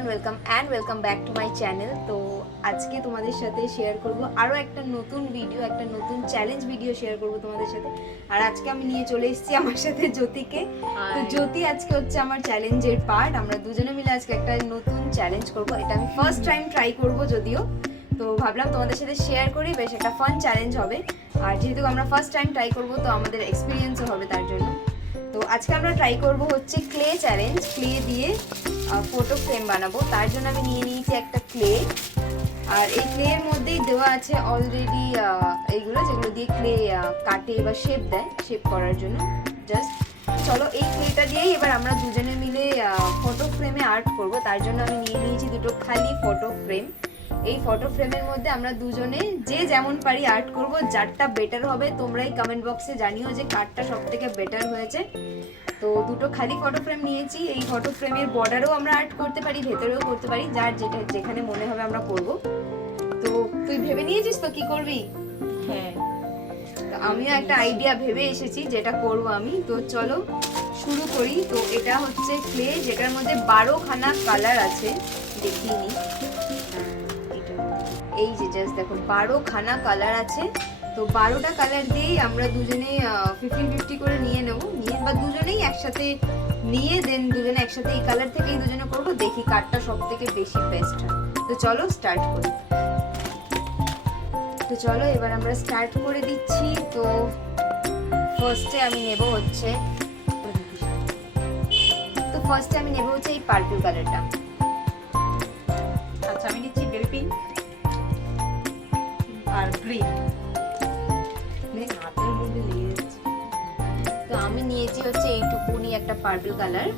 Everyone, welcome back to my channel. তো আজকে তোমাদের সাথে শেয়ার করব আরও একটা নতুন ভিডিও, একটা নতুন চ্যালেঞ্জ ভিডিও শেয়ার করব তোমাদের সাথে। আর আজকে আমি নিয়ে চলে এসেছি আমার সাথে জ্যোতিকে। তো জ্যোতি আজকে হচ্ছে আমার চ্যালেঞ্জের পার্ট। আমরা দুজনে মিলে আজকে একটা নতুন চ্যালেঞ্জ করব। এটা আমি ফার্স্ট টাইম ট্রাই করব যদিও, তো ভাবলাম তোমাদের সাথে শেয়ার করি, বেশ একটা ফান চ্যালেঞ্জ হবে। আর যেহেতু আমরা ফার্স্ট টাইম ট্রাই করব, তো আমাদের এক্সপিরিয়েন্সও হবে তার জন্য। তো আজকে আমরা ট্রাই করব হচ্ছে ক্লে চ্যালেঞ্জ। ক্লে দিয়ে ফটো ফ্রেম বানাবো। তার জন্য আমি নিয়ে নিয়েছি একটা ক্লে। আর এই ক্লের মধ্যেই দেওয়া আছে অলরেডি এইগুলো, যেগুলো দিয়ে ক্লে কাটে বা শেপ দেয়, শেপ করার জন্য। জাস্ট চলো এই ক্লেটা দিয়েই এবার আমরা দুজনে মিলে ফটো ফ্রেমে আর্ট করব। তার জন্য আমি নিয়ে নিয়েছি দুটো খালি ফটো ফ্রেম। এই ফটো ফ্রেমের মধ্যে আমরা দুজনে যে যেমন পারি আর্ট করব। যারটা বেটার হবে তোমরাই কমেন্ট বক্সে জানিও যে কারটা সব থেকে বেটার হয়েছে। তো দুটো খালি ফটো ফ্রেম নিয়েছি। এই ফটো ফ্রেমের বর্ডারও আমরা আর্ট করতে পারি, ভেতরেও করতে পারি, যার যেটা যেখানে মনে হবে আমরা করব। তো তুই ভেবে নিয়েছিস তো কি করবি? হ্যাঁ, আমিও একটা আইডিয়া ভেবে এসেছি যেটা করব আমি। তো চলো শুরু করি। তো এটা হচ্ছে ক্লে, যেটার মধ্যে 12খানা কালার আছে। দেখিয়ে নি, এই যে জাস্ট দেখো 12খানা কালার আছে। তো 12টা কালার দিয়েই আমরা দুজনে 50-50 করে নিয়ে নেবো, নিয়ে বা দুজনেই একসাথে নিয়ে দেন দুজনে একসাথে এই কালার থেকেই দুজনে করবো। দেখি কারটা সব থেকে বেশি বেস্ট হয়। তো চলো স্টার্ট করি। তো চলো এবার আমরা স্টার্ট করে দিচ্ছি। তো ফার্স্টে আমি নেব হচ্ছে এই পার্পল কালারটা। আচ্ছা, আমি নিচ্ছি বেবি পিঙ্ক আর গ্রিন। হাতের মধ্যে লেগে যাচ্ছে। তো আমি নিয়েছি হচ্ছে এইটুকুনি একটা পার্পল কালার।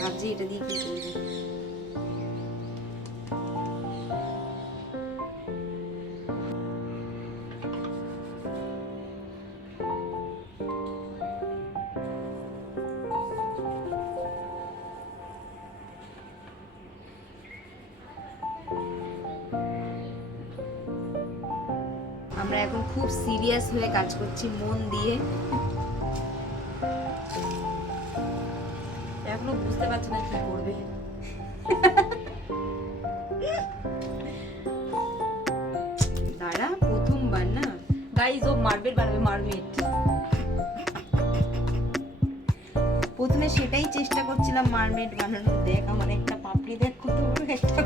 ভাবছি এটা দিয়ে কি করবো। আমরা এখন খুব সিরিয়াস হয়ে কাজ করছি, মন দিয়ে। এখনো বুঝতে পারছি না কি করবে। দাঁড়া, প্রথমবার না। গাইস, ও মার্বেল বানাবে, মার্মেড। প্রথমে সেটাই চেষ্টা করছিলাম মারমেড বানানোর। দেখ আমার একটা পাপড়ি, দেখ কত বড় একটা।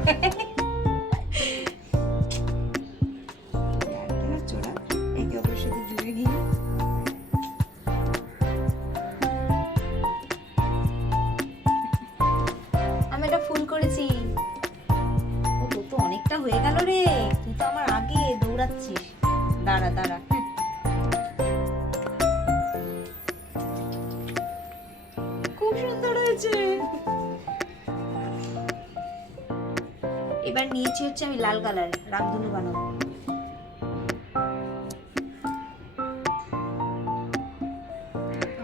চোরা একে অপরের সাথে জুড়ে গিয়ে আমি একটা ফুল করেছি। ও তোর তো অনেকটা হয়ে গেল রে, তুই তো আমার আগে দৌড়াচ্ছিস। দাঁড়া দাঁড়া, খুব সুন্দর হয়েছে। এবার নিয়েছি হচ্ছে আমি লাল কালার, রামধনু বানাবো।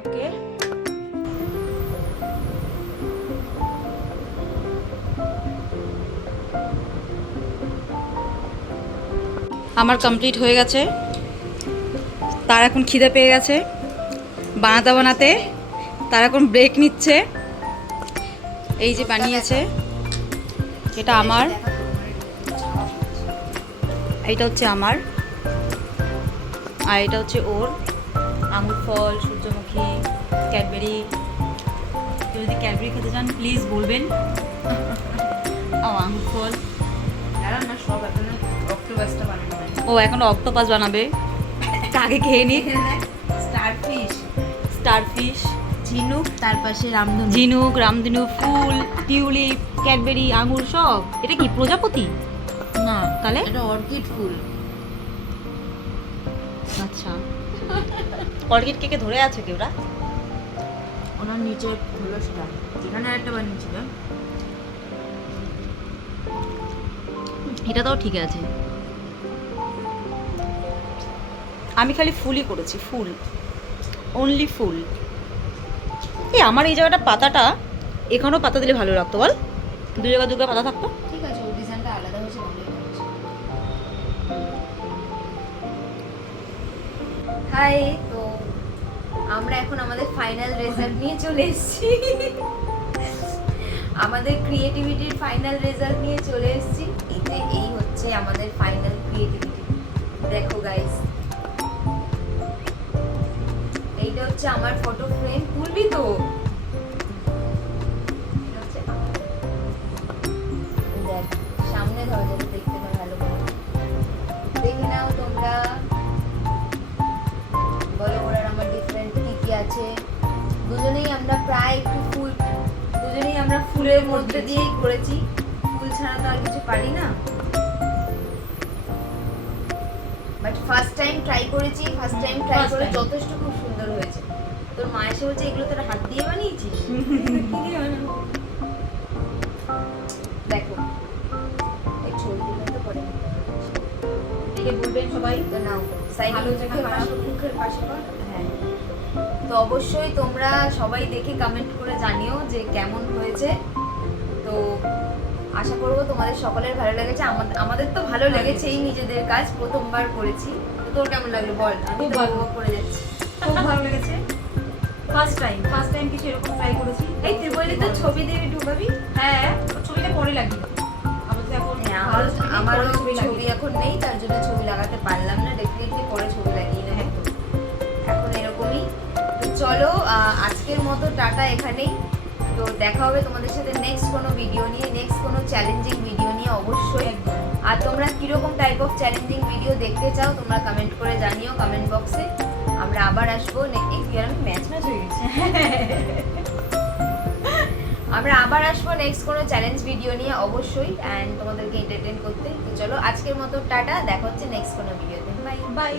ওকে, আমার কমপ্লিট হয়ে গেছে। তার এখন খিদে পেয়ে গেছে বানাতে বানাতে। তার এখন ব্রেক নিচ্ছে। এই যে বানিয়েছে, এটা আমার, এইটা হচ্ছে আমার, আর এটা হচ্ছে ওর। আঙুর ফল, সূর্যমুখী, ক্যাডবেরি। কেউ যদি ক্যাডবেরি খেতে চান প্লিজ বলবেন। ও আঙুর ফল। সব এখন অক্টোপাসটা বানানো হয়। ও এখন অক্টোপাস বানাবে, আগে খেয়ে নি। স্টারফিশ, ঝিনুক, তার পাশে রামধনু। ঝিনুক, রামধনু, ফুল, টিউলিপ, ক্যাডবেরি, আঙুর সব। এটা কি প্রজাপতি? না, তাহলে এটা অর্কিড ফুল। আচ্ছা, অর্কিড কে ধরে আছে কেউরা? ওনার নিচে হলো সেটা, যেখানে একটা বানিয়েছিল। এটা তাও ঠিক আছে। আমি খালি ফুলই করেছি, ফুল, অনলি ফুল। এই আমার এই জায়গাটা পাতাটা, এখানেও পাতা দিলে ভালো লাগতো বল, দু জায়গায় পাতা থাকতো। ঠিক আছে, ওই ডিজাইনটা আলাদা হয়েছে, ভালোই হয়েছে। হাই, তো আমরা এখন আমাদের ফাইনাল রেজাল্ট নিয়ে চলে এসেছি। আমাদের ক্রিয়েটিভিটির ফাইনাল রেজাল্ট নিয়ে চলে এসেছি। এই হচ্ছে আমাদের ফাইনাল ক্রিয়েটিভিটি। দেখো গাইস, এইটা হচ্ছে আমার ফটো ফ্রেম। তুলবি তো? এটা হচ্ছে দেখ, সামনে ধরো যাতে দেখতে পাই ভালো করে। দেখে নাও তোমরা, বলো ওর আর আমার ডিফারেন্ট কি কি আছে। দুজনেই আমরা প্রায় একটু দুজনেই আমরা ফুলের মধ্যে দিয়েই করেছি, ফুল ছাড়া তো আর কিছু পারি না। বাট ফার্স্ট টাইম ট্রাই করেছি, ফার্স্ট টাইম ট্রাই First করে time. যথেষ্ট খুব সুন্দর হয়েছে। তোর মা এসে বলছে এগুলো তোর হাত দিয়ে বানিয়েছিস? দেখো এই ছবিগুলো তো পড়ে দেখে বলবেন সবাই। তো নাও সাইড ভালো জায়গা খারাপ। মুখের পাশে কর। হ্যাঁ, তো অবশ্যই তোমরা সবাই দেখে কমেন্ট করে জানিও যে কেমন হয়েছে। তো আশা করবো তোমাদের সকলের ভালো লেগেছে। আমাদের তো ভালো লেগেছেই, নিজেদের কাজ প্রথমবার করেছি। তো তোর কেমন লাগলো বল? আমি খুব তো ভালো। উপভোগ করে যাচ্ছি। খুব ভালো লেগেছে। ফার্স্ট টাইম কিছু এরকম ট্রাই করেছি। এই তুই বললি তো ছবি দিয়ে ঢুকাবি? হ্যাঁ, ছবিটা পরে লাগিয়ে দাও। আমাদের এখন হ্যাঁ, ভালো ছবি নেই, আমারও পরে ছবি ছবি লাগিয়ে এখন নেই, তার জন্য ছবি লাগাতে পারলাম না। ডেফিনেটলি পরে ছবি লাগিয়ে নেব। এখন এরকমই। তো চলো আজকের মতো টাটা এখানেই। তো দেখা হবে তোমাদের সাথে নেক্সট কোনো ভিডিও নিয়ে, নেক্সট কোনো চ্যালেঞ্জিং ভিডিও নিয়ে অবশ্যই। একদম। আর তোমরা কিরকম টাইপ অফ চ্যালেঞ্জিং ভিডিও দেখতে চাও তোমরা কমেন্ট করে জানিও কমেন্ট বক্সে। আমরা আবার আসবো। ম্যাচ হয়ে গেছে। আমরা আবার আসবো নেক্সট কোনো চ্যালেঞ্জ ভিডিও নিয়ে অবশ্যই, অ্যান্ড তোমাদেরকে এন্টারটেইন করতে। তো চলো আজকের মতো টাটা, দেখা হচ্ছে নেক্সট কোনো ভিডিওতে। Bye bye.